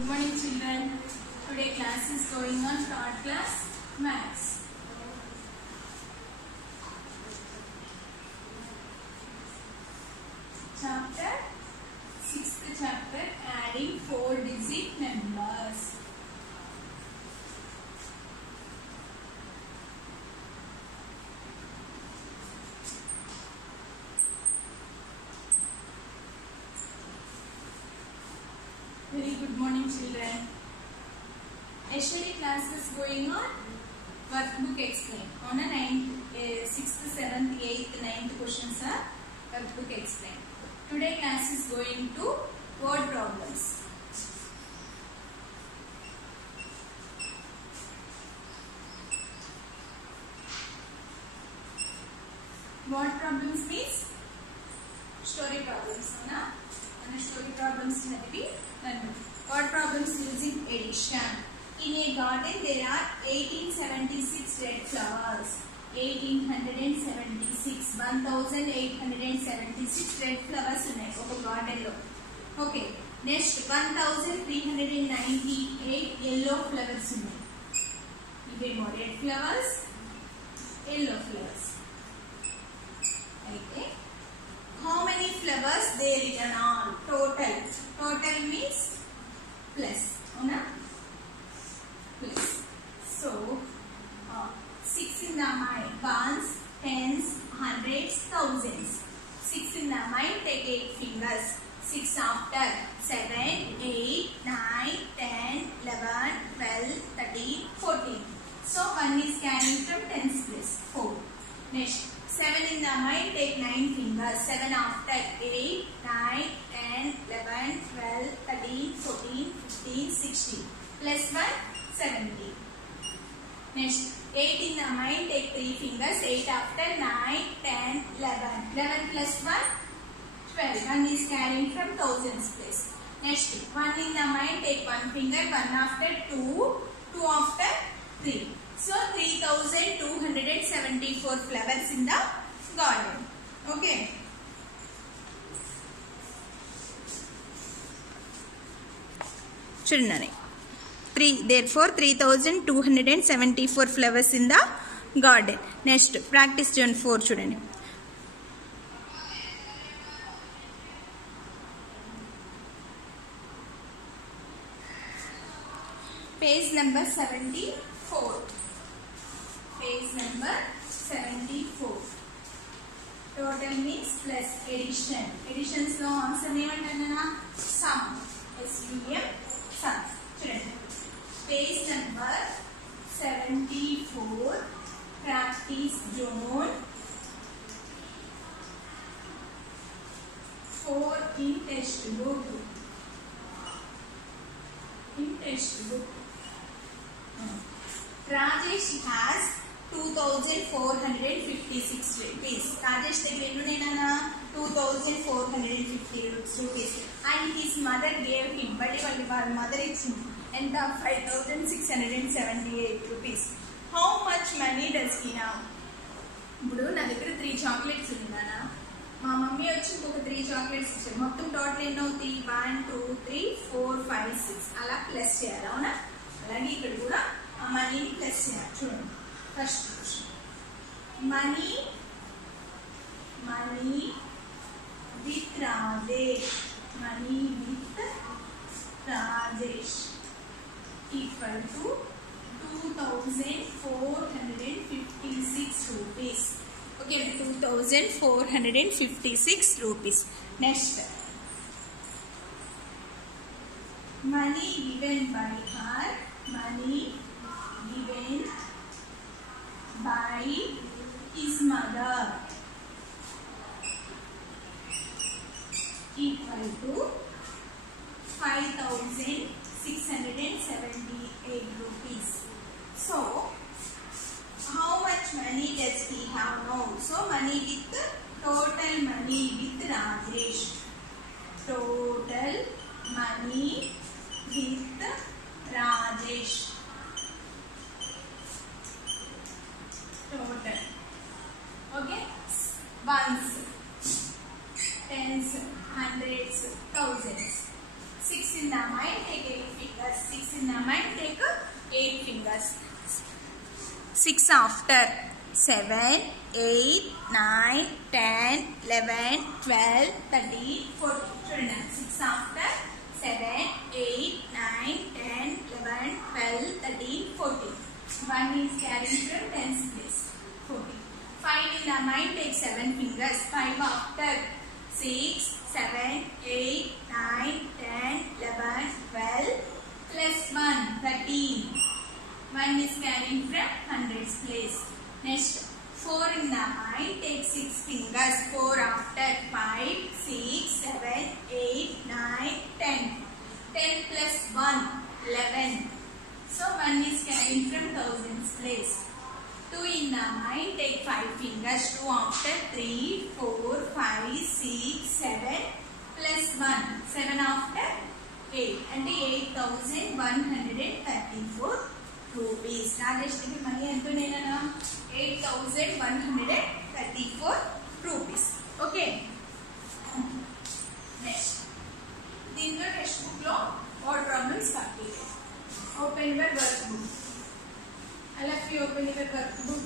Good morning, children. Today class is going on third class maths. Chapter 6th chapter, adding 4-digit numbers. Very good morning, children. Yesterday class is going on workbook explain. On a 6th, 7th, 8th, 9th questions are workbook explain. Today class is going to word problems. Word problems means story problems. Story problems word problems using addition. In a garden there are 1876 red flowers. 1876 1876 red flowers ఉన్నాయి ఒక garden లో. Okay, next 1398 yellow flowers ఉన్నాయి. ఇవేమో red flowers, yellow flowers. అయితే how many flowers they written on? Total means plus, అవునా? Plus. So 6 in the mind, ones, tens, hundreds, thousands. 6 in the mind, take 8 fingers. 6 after 7, 8, 9, 10, 11, 12, 13, 14. So 1 is carrying from tens place, 4. Next, 7 in the mind, take 9 fingers. 7 after 8, 9, 10, 11, 12, 13, 14, 15, 16. Plus 1, 70. Next, 8 in the mind, take 3 fingers. 8 after 9, 10, 11. 11 plus 1, 12. 1 is carrying from thousands place. Next, 1 in the mind, take 1 finger. 1 after 2, 2 after 3. So 3274 flowers in the garden. Okay. Children, therefore 3274 flowers in the garden. Next, practice John 4 children. Page number 74. Page number 74. Total means plus addition. Additions lo answer emantarana sum. SUM sum. Children, page number 74. Practice zone 4 in textbook. Rajesh has 2456 rupees. Rajesh దగ్గర ఎన్నున్నాయనా 2450 rupees. And his mother gave him, but వాళ్ళ mother ఇచ్చింది ఎంత 5678 rupees. How much money does he now? ఇప్పుడు నా దగ్గర 3 chocolates ఉన్నానా, మా mummy వచ్చి ఇంకొక 3 చాక్లెట్స్ ఇచ్చారు. మొత్తం టోటల్ ఎన్ని అవుతాయి? 1 2 3 4 5 6 అలా ప్లస్ చేయాలి, అవునా? అలాగే ఇక్కడ కూడా ఆ మనీని ప్లస్ చేయాలి. చూడండి, first money with Rajesh, money with Rajesh equal to 2456 rupees. Okay, 2456 rupees. Next, money given by her, money given by his mother equal to 5678 rupees. So how much money does he have now? So money with total money with Rajesh. Total money with Rajesh. Total. Okay. Ones, tens, hundreds, thousands. 6 in the mind. 6 after 7, 8, 9, 10, 11, 12, 13, 14. చూడండి 6 after 7, 8, 9, 10, 11, 12, 13, 14. 1 is carrying from 10th place. 14. 5 in the mind, take 7 fingers. 5 after 6, 7, 8, 9, 10, 11, 12, plus 1, 13. 1 is carrying from 100th place. Next, 4 in the mind, take 6 fingers. 4 after 5, 6, 7, 8, 9, 10. 10 plus 1, 11. So 1 is carrying from 1000th place. 2 in the mind, take 5 fingers. 2 after 3, 4, 5, 6, 7, plus 1. 7 after 8. And 8,134 rupees. Rajesh money ento nena 8,134 rupees. Okay. Next. Deenlo textbook lo all problems completed. Open your workbook. All of you open your workbook.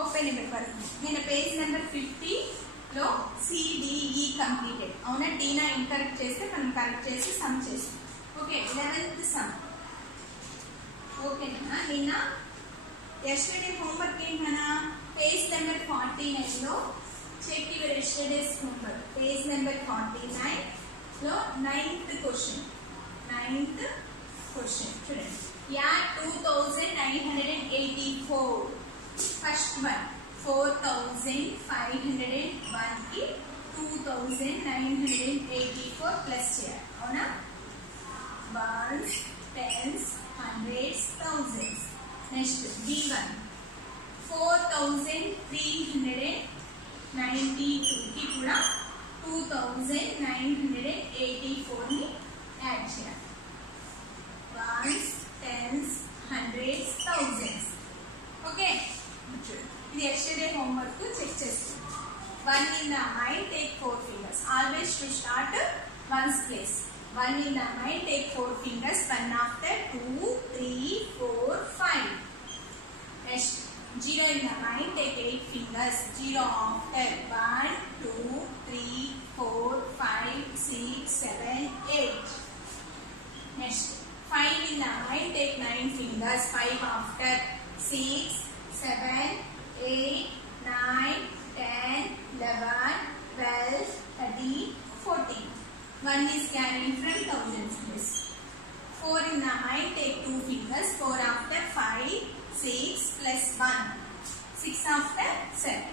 Open your workbook. Nena page number 50 లో CDE completed. అవునా టీనా ఇంకరెక్ట్ చేస్తే మనం correct చేసి sum చేస్తాం. Okay 11th sum. ఓకేనా నిన్న yesterday homework ఏంటన్నా page number 49 లో check your yesterday's homework. Page number 49 లో 9th క్వశ్చన్ చూడండి. యా 2984 ఫస్ట్ వన్ 4501 కి 2984 ప్లస్ చేయాలి. అవునా ones tens hundreds thousands. Next B1 4392 కి కూడా 2984 ని యాడ్ చేయాలి. Ones tens hundreds thousands. Okay ఇది yesterday homework చెక్ చేస్తాం. 1 in the mind, take 4 fingers. Always to start one's place. 1 in the mind, take 4 fingers. 1 after 2, 3, 4, 5. Next, 0 in the mind, take 8 fingers. 0 after 1, 2, 3, 4, 5, 6, 7, 8. Next, 5 in the mind, take 9 fingers. 5 after 6, 7, 8, 9, 10, 11, 12, 13, 14. 1 is carrying from thousands place. 4 in the mind, take 2 fingers. 4 after 5, 6 plus 1. 6 after 7.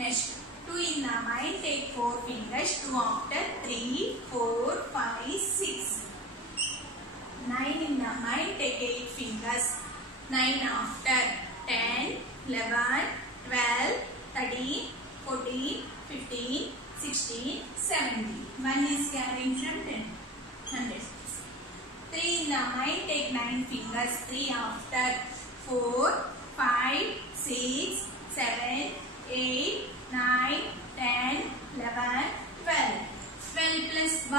Next, 2 in the mind, take 4 fingers. 2 after 3, 4, 5, 6. 9 in the mind, take 8 fingers. 9 after 10, 11, 12, 13, 14, 15, 16, 17. 1 is carrying from 10. 100. 3 in the mind, take 9 fingers. 3 after 4, 5, 6, 7, 8, 9, 10, 11, 12. 12 plus 1.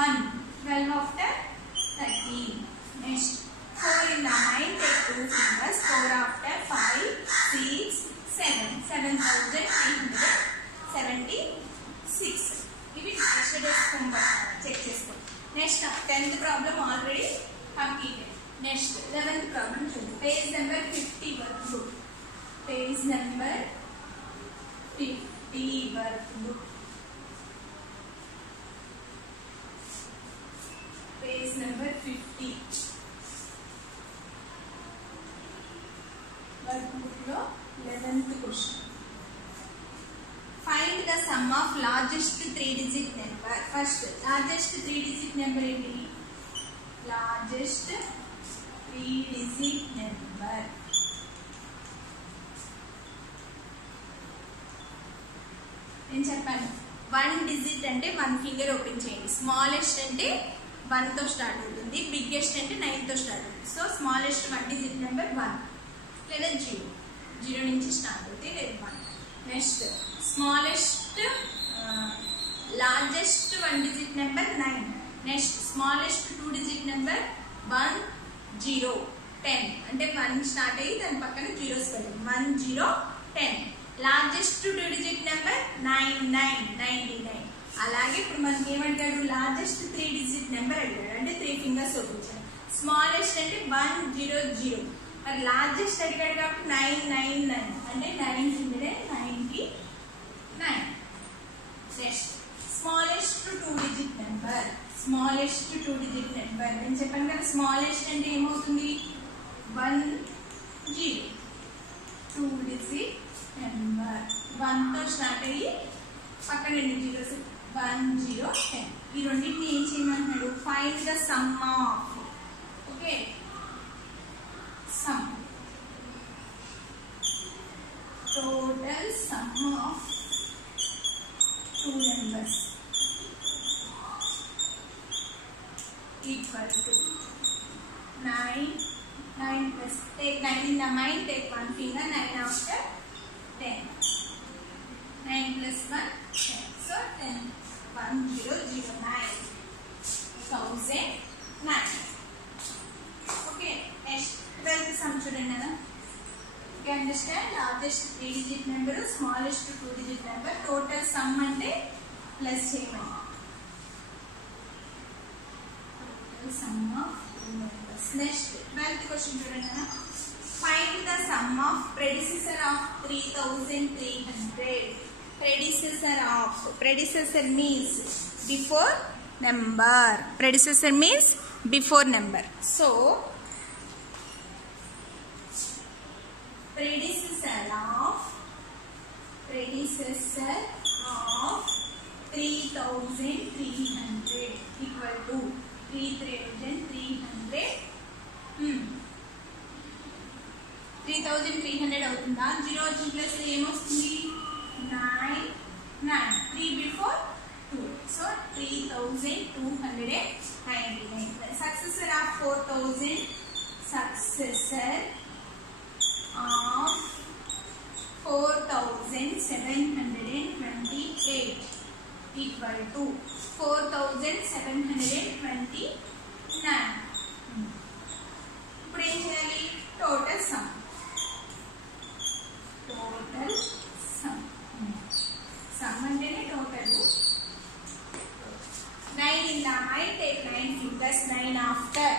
12 after 13. Next. 4 in the mind, take 2 fingers. 4 after 5, 6, 7. 7,376. ఇవి yesterday's homework check చేసుకో. Next 10th problem already completed. Next 11th problem చూద్దాం. Page number 50 workbook. Page number 50 workbook. Page number 50 workbook లో 11th question. Find the sum of largest 3-digit number. First, largest 3-digit number ఏంటి? Largest 3-digit number. నేను చెప్పాను 1 digit అంటే 1 finger open చేయండి. Smallest అంటే 1 తో start అవుతుంది. Biggest అంటే 9 తో స్టార్ట్ అవుతుంది. సో స్మాలెస్ట్ 1 digit number 1 లేదా 0. 0 నుంచి స్టార్ట్ అవుతుంది లేదా 1. Next smallest largest 1 digit number 9. Next smallest 2 digit number 1 0 10. అంటే 1 స్టార్ట్ అయ్యి దాని పక్కన జీరోస్ పెట్టాం. 1 0 10. Largest 2 digit number 99. అలాగే ఇప్పుడు మనకి ఏమంటాడు, లార్జెస్ట్ 3 digit నెంబర్ అడిగాడు అంటే 3 ఫింగర్స్ చూపించాడు. స్మాలెస్ట్ అంటే 100. మరి లార్జెస్ట్ అడిగాడు కాబట్టి 999 అంటే 999. Next smallest 2 digit number. Smallest 2 digit number నేను చెప్పాను కదా, స్మాలెస్ట్ అంటే ఏమవుతుంది 10. 2 digit నెంబర్ 1 తో స్టార్ట్ అయ్యి పక్కన 2 జీరోస్ 1 0 10. ఈ రెండింటిని ఏం చేయమంటున్నాడు, find the sum of. Okay, sum total sum of 2 numbers equal to 9 plus, take 9 in the mind, take 1 finger, 9 after 10. 9 plus 1 10. So 10 1009 1009. Okay, next 12th sum chudandi nana. You can understand, largest 3 digit number, smallest 2 digit number, total sum ante plus cheyamani. Total sum of 2 numbers. Next 12th question chudandi nana. Find the sum of predecessor of 3300. Predecessor means before number. Predecessor means before number. So predecessor of 3300 equal to 3300. 3300 అవుతుందా? 0 వచ్చి plus ఏమొస్తుంది 9 3 before 2. So 3299. Successor of 4000. Successor of 4728 equal to 4729. ఇప్పుడు ఏం చేయాలి, total some. Total some అంటేనే total. 9 in the mind, take 9 fingers, 9 after.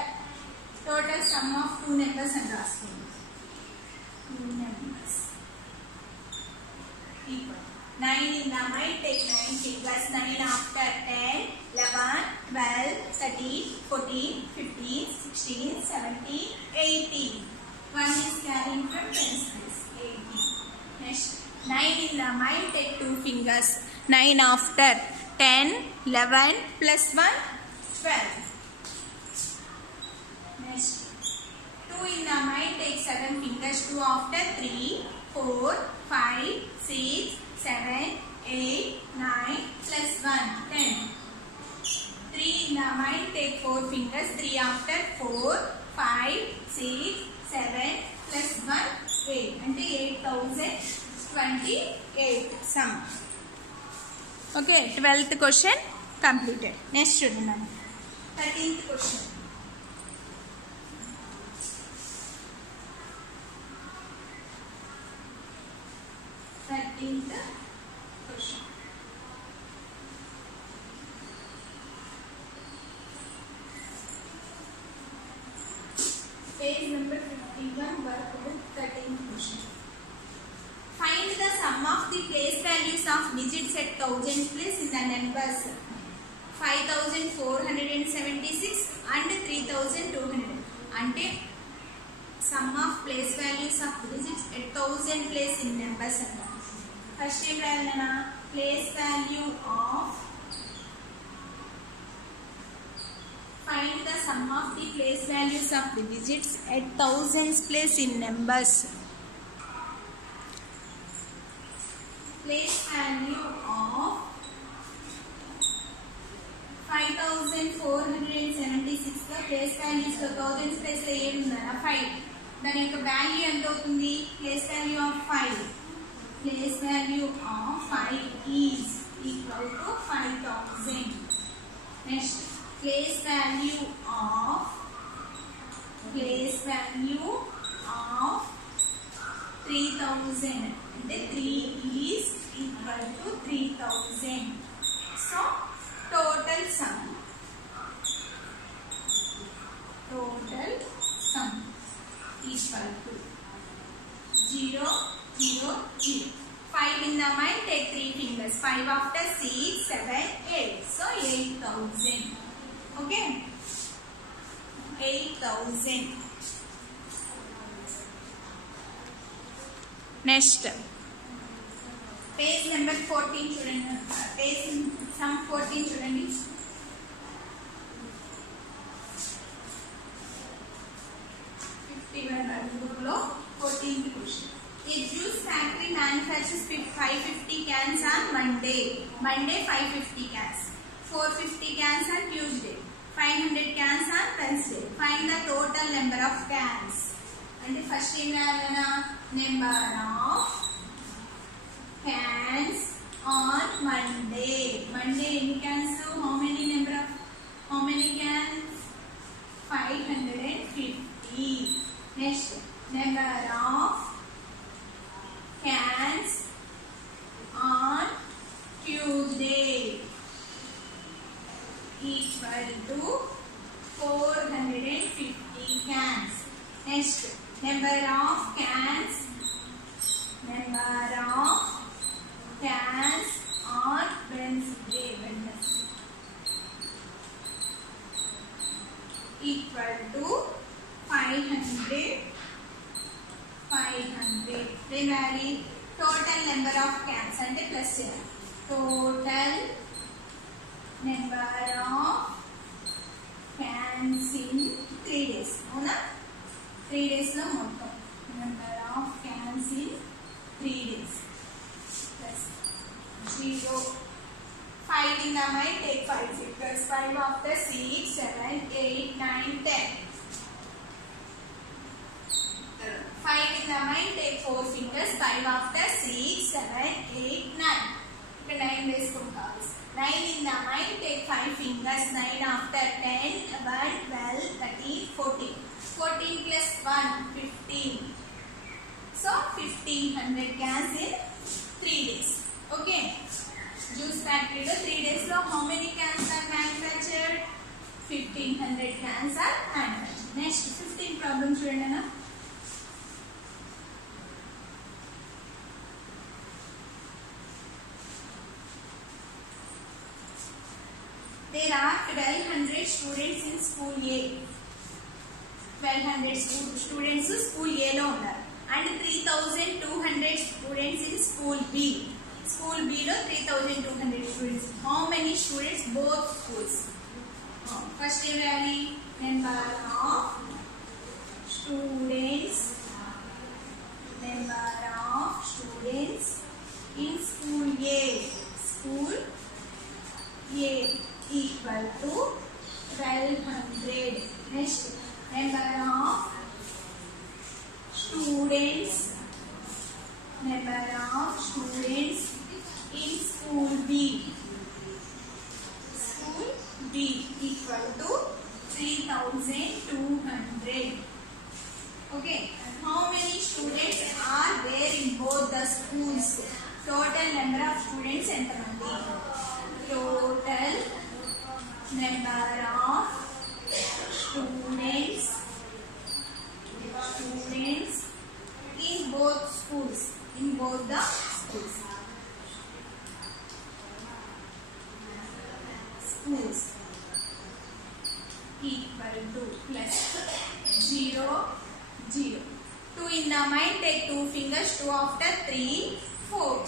Total sum of 2 numbers and రాసుకోండి. 2 numbers equal 9 in the mind, take 9 fingers, 9 after 10 11 12 13 14 15 16 17 18. 1 is carrying from 10's place 18. Next 9 in the mind, take 2 fingers, 9 after 10 11 plus 1 12. Next 2 in the mind, take 7 fingers, 2 after 3 4 5 6 7 8 9 plus 1 10. 3 in the mind, take 4 fingers, 3 after 4 5 6 7 plus 1 8 అంటే 8028 sum. Okay, 12th question completed. Next చూడండి 13th question. Page number 51, workbook 13th question. Find the sum of the place values of digits at thousands place in the numbers 5476 and 3200. అంటే sum of place values of digits at 1000 place in numbers అంటారు. First ఏం రాయాలన్నా, place value of, find the sum of the place values of the digits at thousands place in numbers. Place value of 5476 లో place values లో thousands place లో ఏముందన్నా 5. దాని యొక్క value ఎంత అవుతుంది, place value of 5. Place value of 5 is equal to 5000. Next, place value of 3000. The 3 is equal to 3000. So total sum equal to 0, 0, 0. 5 in the mind, take 3 fingers. 5 after 6, 7, 8. So 8000. Okay. 8000. Next. Page number 14 children. Page sum 14 children. 14th question. A juice factory manufactures 550 cans on Monday. 550 cans. 450 cans on Tuesday. 500 cans on Wednesday. Find the total number of cans. And the first number of cans on Monday. Any cans? How many cans? 550. Next, number of cans on Tuesday equal to 450 cans. Next, number of cans on Wednesday equal to 500. Then vary total number of cans and plus total number of cans in 3 days. Avuna 3 days lo mottham number of cans in 3 days plus 0. 5 in the mind, take 5 fingers. 5 after 6, 7, 8, 9, 10. 5 in the mind, take 4 fingers. 5 after 6, 7, 8, 9. 9 days comes. 9 in the mind, take 5 fingers. 9 after 10, 11, 12, 13, 14. 14 plus 1, 15. So 1500 cans in 3 days. Okay. Juice factory lo 3 days lo how many cans are manufactured? 1500 cans are manufactured. Next 15 problem chudandi na. There are 1200 students in school A. 1200 students school A lo unnaru and 3200 students in school B. School B lo 3200 students. How many students both schools? First value number of students in school A. School A equal to 1200. Next, number of students in school B. School B equal to 3200. Okay, how many students are there in both the schools? Total number of students entamandi. Total number of students in both schools. In both the schools. Equal to plus 0, 0. 2 in the mind, take 2 fingers. 2 after 3, 4.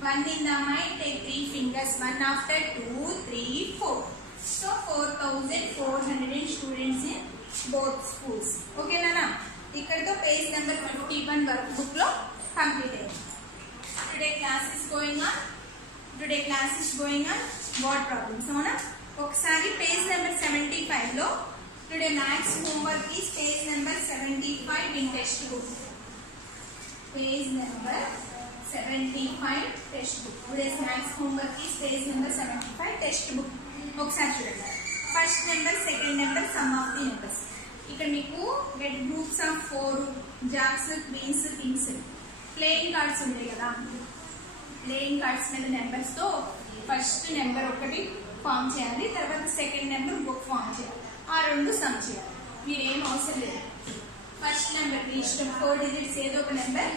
1 in the mind, take 3 fingers. 1 after 2, 3, 4. So 4400 students in both schools. Okay, Nana? Ikkada page number 51 workbook lo complete. Today class is going on. What problems? Avuna? Okasari page number 75 lo. Today maths homework is page number 75 in textbook. Page number 75. 75 text book. Today's maths homework is page number 75 text book. ఒకసారి చూడండి. First number, second number, sum of the numbers. ఇక్కడ మీకు get groups of 4 jacks, queens, kings, playing cards ఉంటాయి కదా. Playing cards మీద numbers తో first number ఒకటి form చేయాలి, తర్వాత సెకండ్ నెంబర్ ఇంకొక ఫామ్ చేయాలి. ఆ రెండు సమ్ చేయాలి. మీరేం అవసరం లేదు. ఫస్ట్ నెంబర్ మీ ఇష్టం, 4 డిజిట్స్ ఏదో ఒక నెంబర్,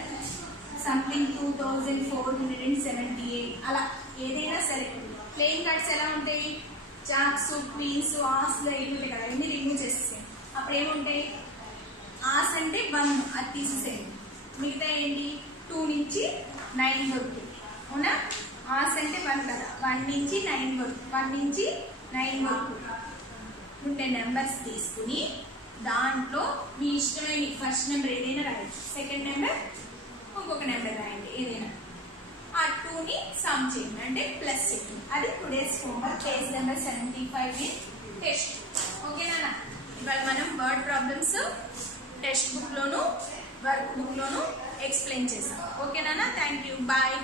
సంథింగ్ 2478 అలా ఏదైనా సరే. ప్లేయింగ్ కార్డ్స్ ఎలా ఉంటాయి? జాక్స్, క్వీన్స్, ఆస్లు ఉంటాయి కదా, అన్ని రిమూవ్ చేసేసాయి. అప్పుడు ఏముంటాయి? ఆస్ అంటే 1 అది తీసేసేయండి. మిగతా ఏంటి? 2 నుంచి 9 వరకు. అవునా? ఆస్ అంటే 1 కదా, 1 నుంచి 9 వరకు, 1 నుంచి 9 వరకు ఉండే నెంబర్స్ తీసుకుని దాంట్లో మీ ఇష్టమైన ఫస్ట్ నెంబర్ ఏదైనా రాయండి, సెకండ్ నెంబర్ ఇంకొక నెంబర్ రాయండి ఏదైనా. ఆ 2ని సమ్ చేయండి, అంటే ప్లస్ చేయండి. అది today's homework, page number 75 in text. ఓకేనా? ఇవాళ మనం వర్డ్ ప్రాబ్లమ్స్ టెక్స్ట్ బుక్ లోను వర్క్ బుక్ లోను ఎక్స్ప్లెయిన్ చేసాం. ఓకేనా? Thank you. బాయ్.